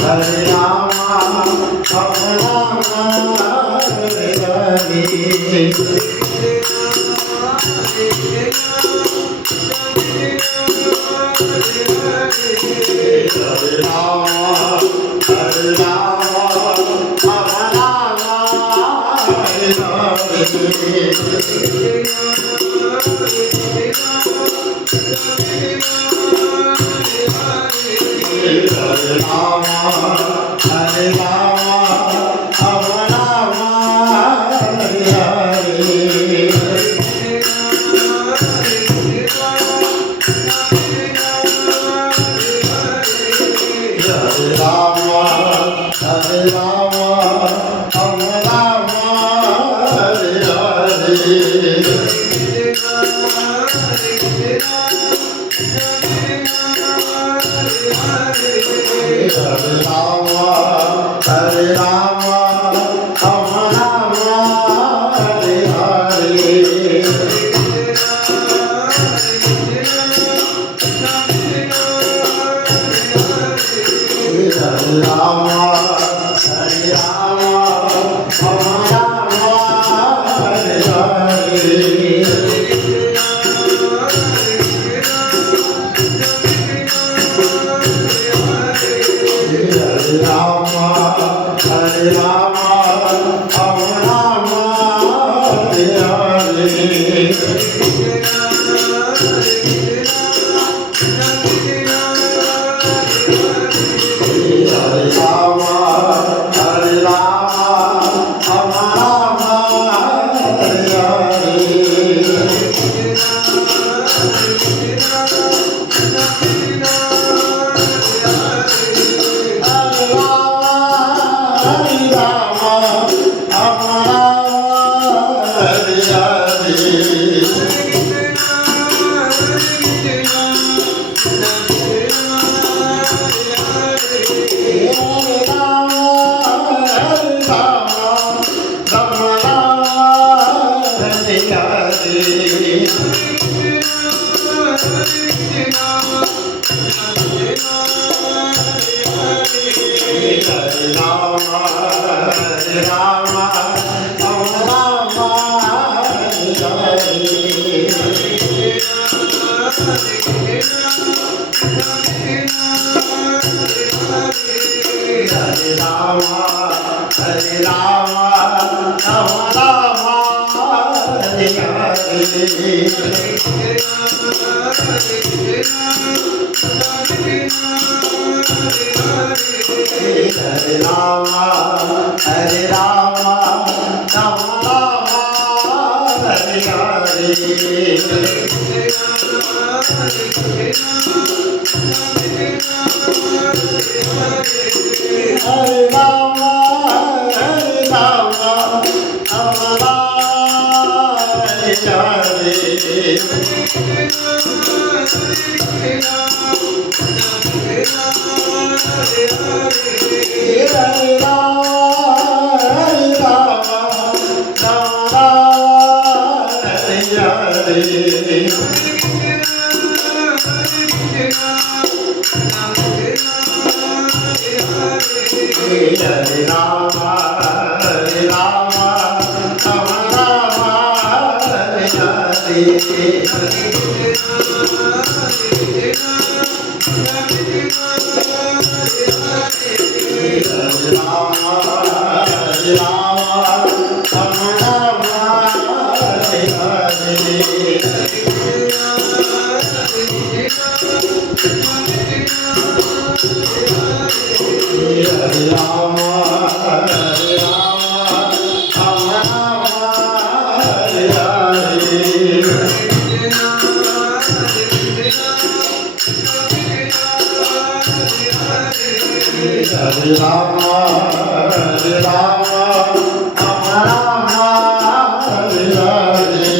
Hare Rama, Rama Rama, Hare Hare. Hare Rama, Hare Rama, Rama Rama, Hare Hare. Hare Rama, Hare Rama, Rama Rama, Hare Hare. Hare Rama, Hare Rama, Rama Rama, Hare Hare. Hare Rama, Hare Rama, Rama Rama, Hare Hare. Hare Rama, Hare Rama, Rama Rama, Hare Hare. Hare Rama, Hare Rama, Rama Rama, Hare Hare. Hare Rama, Hare Rama, Rama Rama, Hare Hare